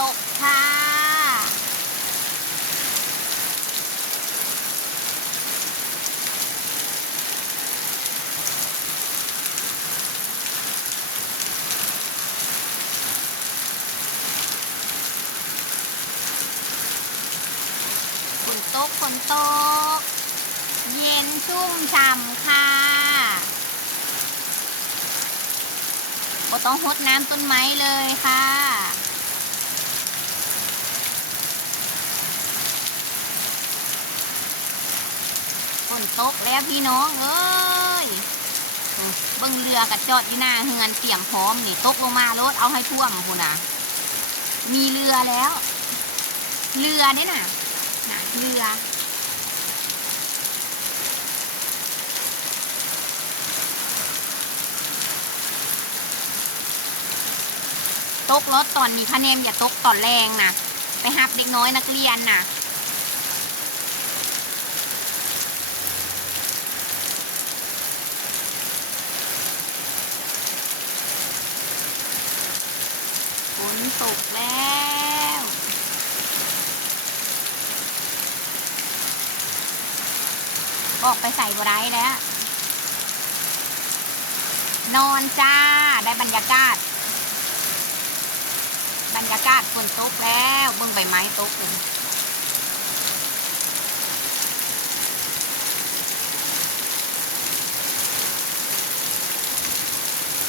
ตกค่ะฝนตกฝนตก เย็นชุ่มฉ่ำค่ะก็ต้องหดน้ำต้นไม้เลยค่ะ ฝ นตกแล้วพี่น้องเอ้ยเบิ่งเรือกับจอดอยู่หน้าเฮือนเตรียมพร้อมนี่ตกลงมารถเอาให้ท่วมพูนนะมีเรือแล้ว เรือเนี่ยนะนะเรือตกรถตอนนี้คะแนนอย่าตกตอนแรงนะไปหับเด็กน้อยนักเรียนนะ ฝนตกแล้วออกไปใส่บไรแล้ว นอนจ้า ได้บรรยากาศ บรรยากาศฝนตกแล้วเบิ่งใบไม้ตกเลย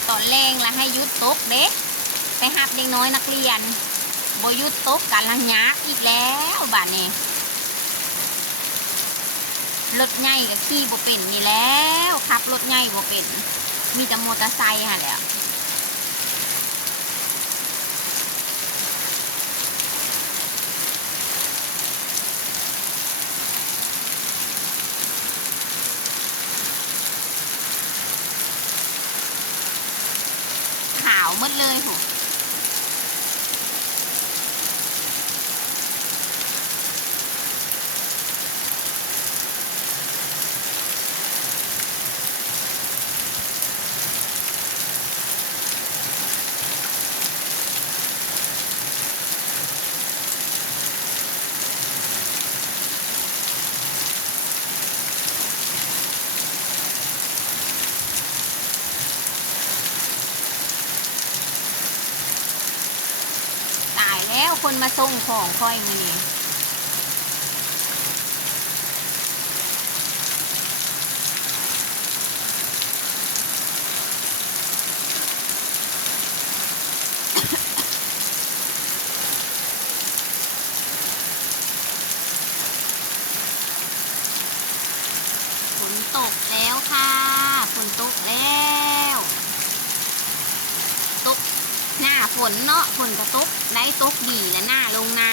ตอนแรงละให้ยุดตกเด็ก ไปหับเด็กน้อยนักเรียนบหยุดตกกันละยากอีกแล้วบ้านนี้รถใหญ่กับขี่บ่เป็นนี่แล้วขับรถใหญ่บ่เป็น มีแต่มอเตอร์ไซค์ฮะแล้วขาวมดเลยโห แล้วคนมาส่งของค่อยมือนี่ฝนตกแล้วค่ะฝนตกแล้ว ตก หน้า ฝนเนาะฝนก็ตกได้ตกดีและหน้าลงนา